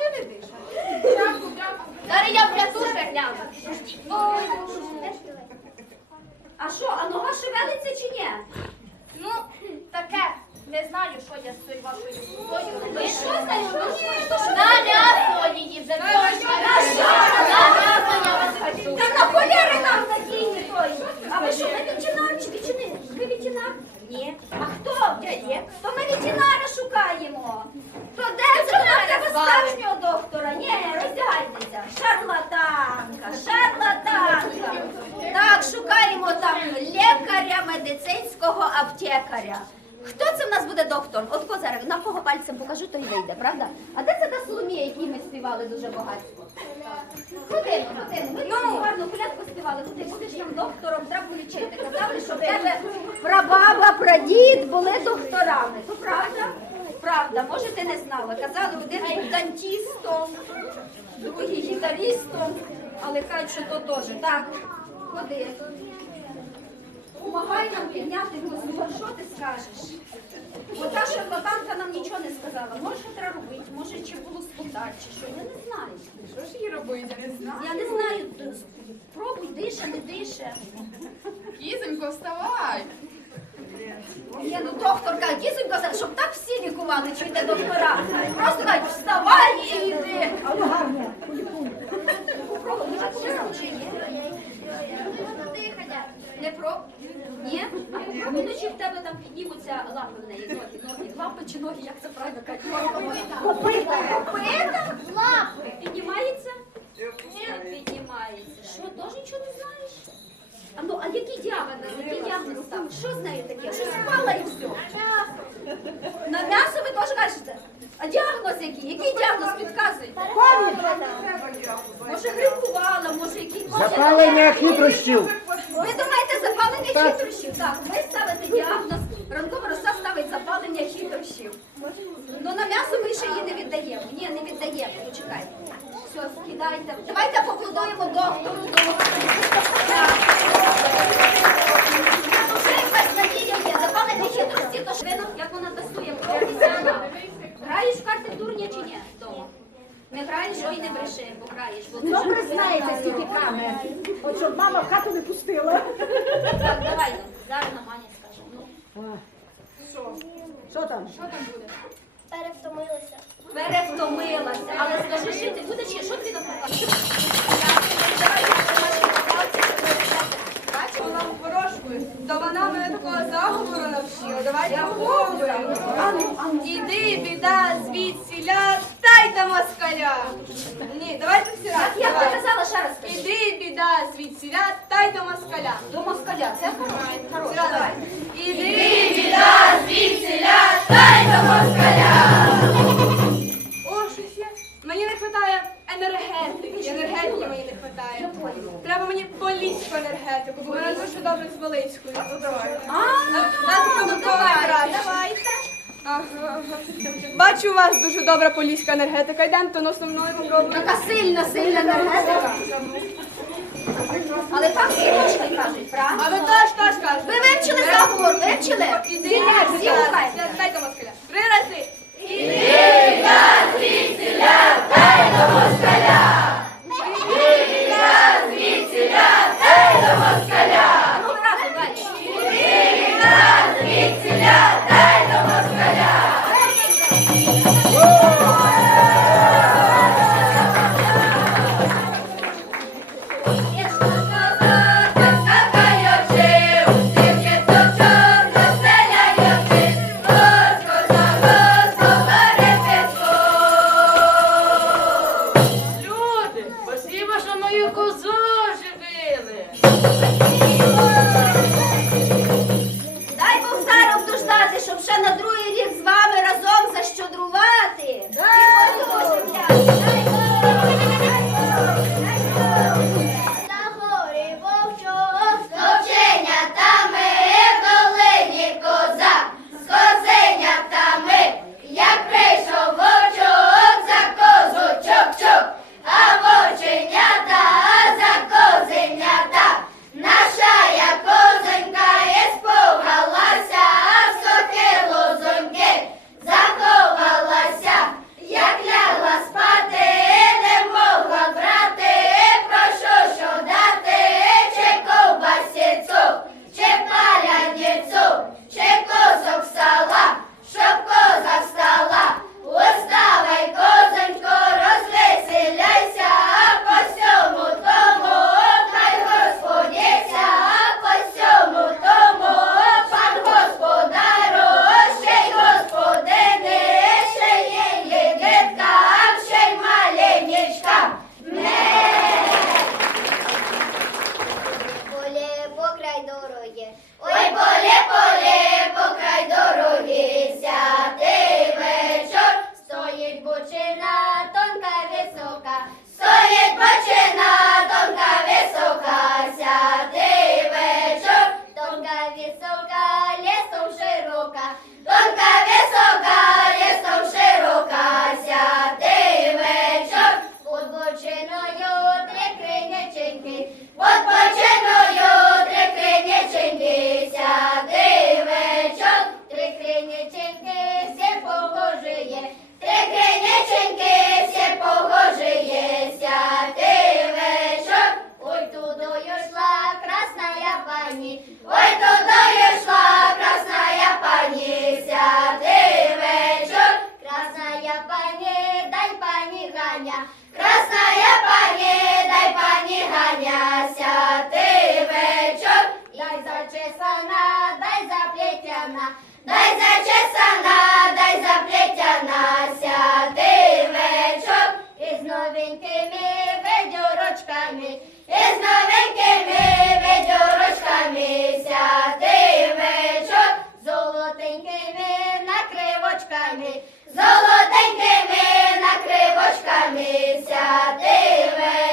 Теж не дише. Дякую, дякую. Зараз я прятуше гляну. А що, а нога шевелиться чи ні? Ну, таке. Не знаю, що я з цією вашою рукою. Ви що знаєш? На м'ясо її вже точно. На що? На м'ясо я вас хочу. Та на холєри нам надійні той. А ви що, ви ветеринар чи ветеринар? Ви ветеринар? Ні. А хто? Я є. То ми ветеринара шукаємо. То де це справжнього доктора? Ні, роздягайтеся. Шарлатанка, шарлатанка. Так, шукаємо там лікаря, медицинського аптекаря. Хто це в нас буде доктор? От ко зараз на кого пальцем покажу, то й вийде, правда? А де це та Соломія, якій ми співали дуже багато? Ходи, ходи, ми ну, гарно колядку співали. Ходи, будеш нам доктором, треба лічити. Казали, що в тебе прабаба, прадід були докторами. То правда? Правда, може ти не знала. Казали, один був дантістом, другий гітаристом, але кажуть, що то теж. Так, ходи. Помагай нам підняти музику. Що ти скажеш? Ота шарлатанка нам нічого не сказала. Може, що треба робити, може, чи було спитати, чи що. Я не знаю. Що ж їй робити? Не знаю. Я не знаю. Пробуй, дише, не дише. Кізонько, вставай. Ні, ну доктор каже, кізонько, щоб так всі лікували, чуєте, доктора. Просто кажуть, вставай і йди. А ну гарно, Попробуй, може, чесно, чи ні? Не про? Ні? А попробуй, ну, чи в тебе там піднімуться лапи в неї, ноги, ноги. Лапи чи ноги, як це правильно кажуть? Копита. Копита? Лапи. Піднімається? Ні, піднімається. Що, теж нічого не знаєш? А ну, а який діагноз? Який діагноз там? Що з нею таке? Що спала і все? На м'ясо ви теж кажете? А діагноз який? Який діагноз підказуєте? Може грипувала, може який Запалення хитрощів. Ви думаєте запалення хитрощів? Так, ви ставите діагноз, ранкова роса ставить запалення хитрощів. Ну на м'ясо ми ще її не віддаємо. Ні, не віддаємо. Почекайте. Все, скидайте. Давайте поплодуємо доктору. Так. Ну, вже якась надія є. То ж вино, як вона професіонал. Граєш в карти дурня чи ні? Вдома. Не граєш, ой, не бреши, бо граєш. бо ти ж признається, скільки камер. От щоб мама в хату не пустила. Так, давай, ну, зараз на мані скажу. Ну. Що там? Перевтомилася. Перевтомилася. Але скажи, жити буде чи що тобі допомагає? Порошкою, то вона мене такого заговору навчила. Давайте попробуємо. Іди, біда, звідсіля, тайта москаля. Ні, давайте всі раз. Я давай. показала ще раз. Іди, біда, звідсіля, тайта москаля. До москаля. Це хороше. Всі раз, Давай. Іди, біда, звідсіля, тайта москаля. О, щось є. Мені не вистачає енергетики. Енергетики мені не вистачає. Треба мені поліську енергетику, бо вона дуже добре з Волинською. Ну, давайте. Ну, Бачу, у вас дуже добра поліська енергетика. Йдемо, то основною попробуємо. Така сильна, сильна енергетика. Але так всі мушки кажуть, правда? А ви теж теж кажете. Ви вивчили заговор, вивчили? Іди, всі. Дайте москаля. Три рази. Іди, нас, віселя, гей до москаля! Вільня звідсіля, гей до москаля! новенькими ведьорочками, із новенькими ведьорочками сяти вечор, золотенькими накривочками, золотенькими накривочками сяти вечор.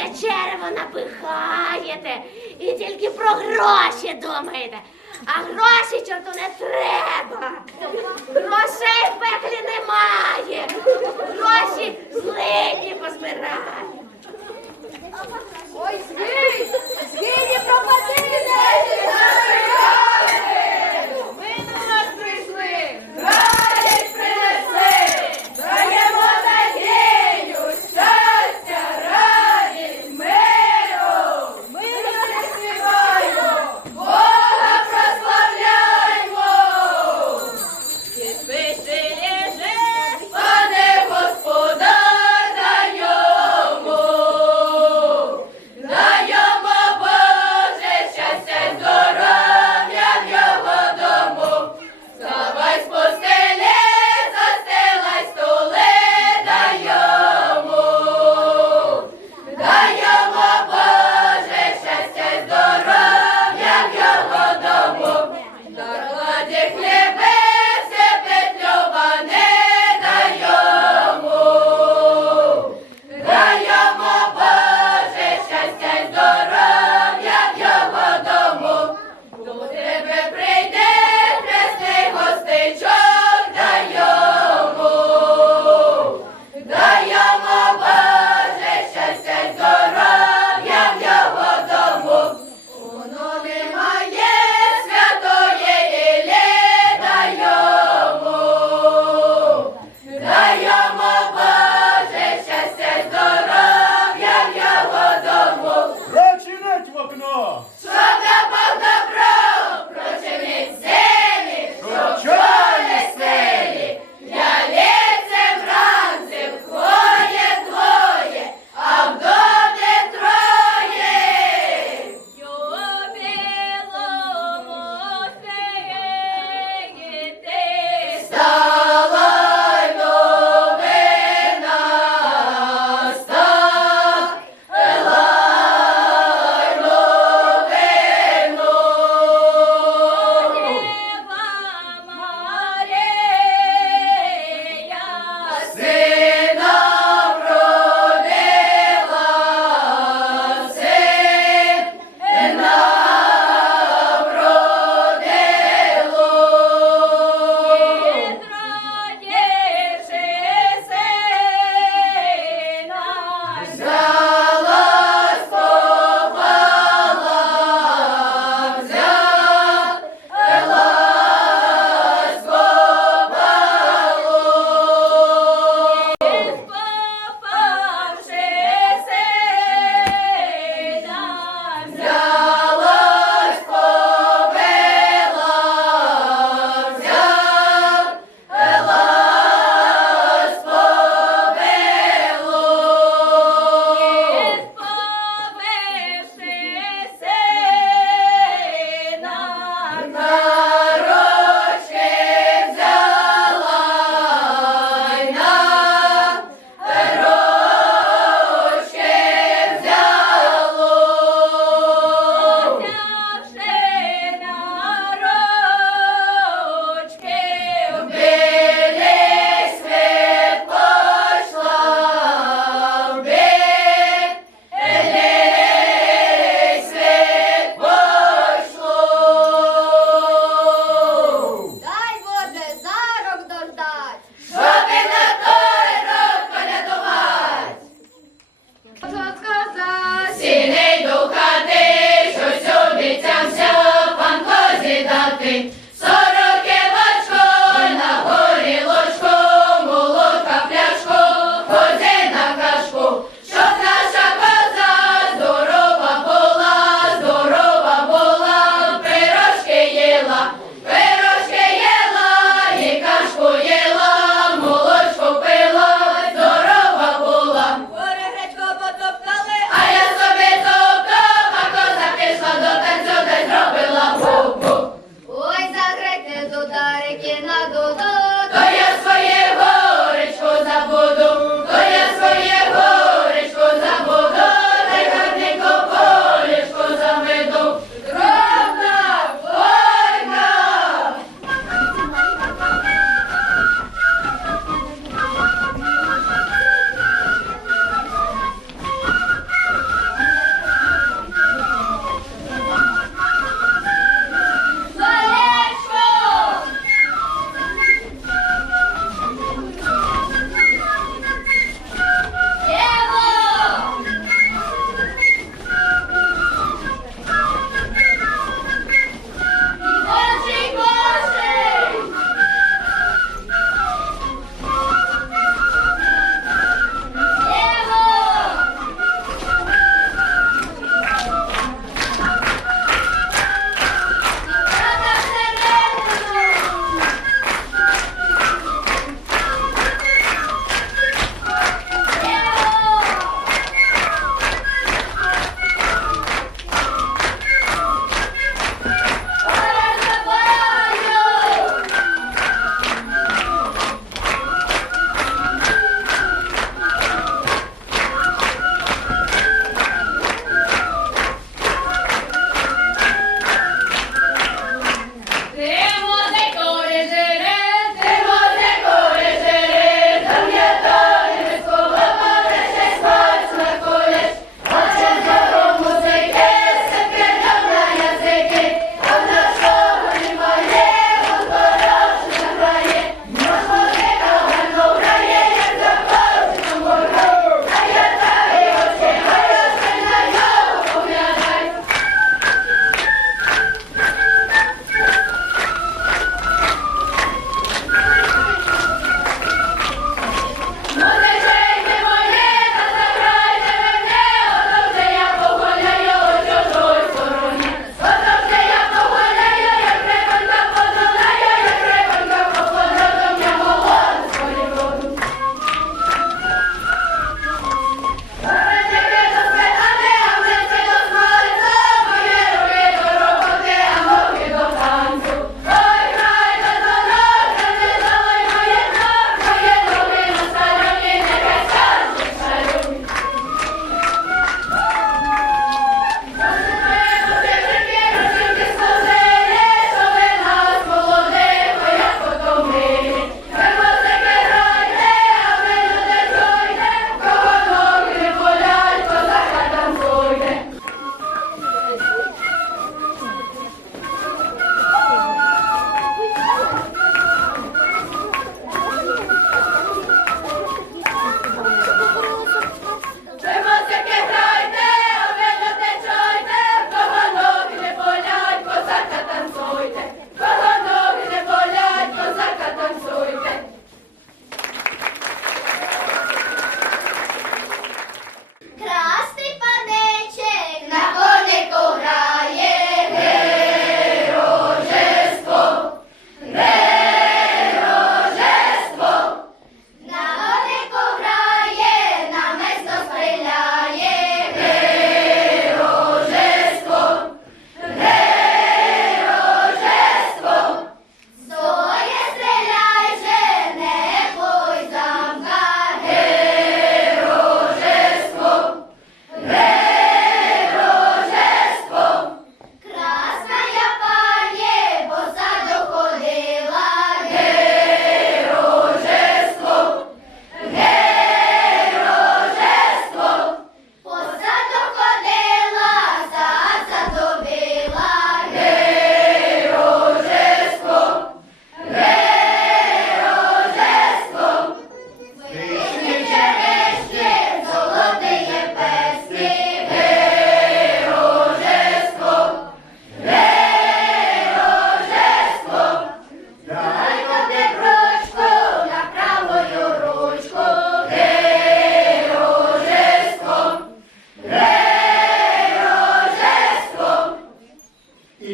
своє черво напихаєте і тільки про гроші думаєте. А гроші чорту не треба. Грошей в пеклі немає. Гроші злидні позбирає. Ой, згині, згині пропади.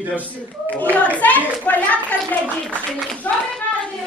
для всіх. І оце колядка для дівчини. Що ви разі?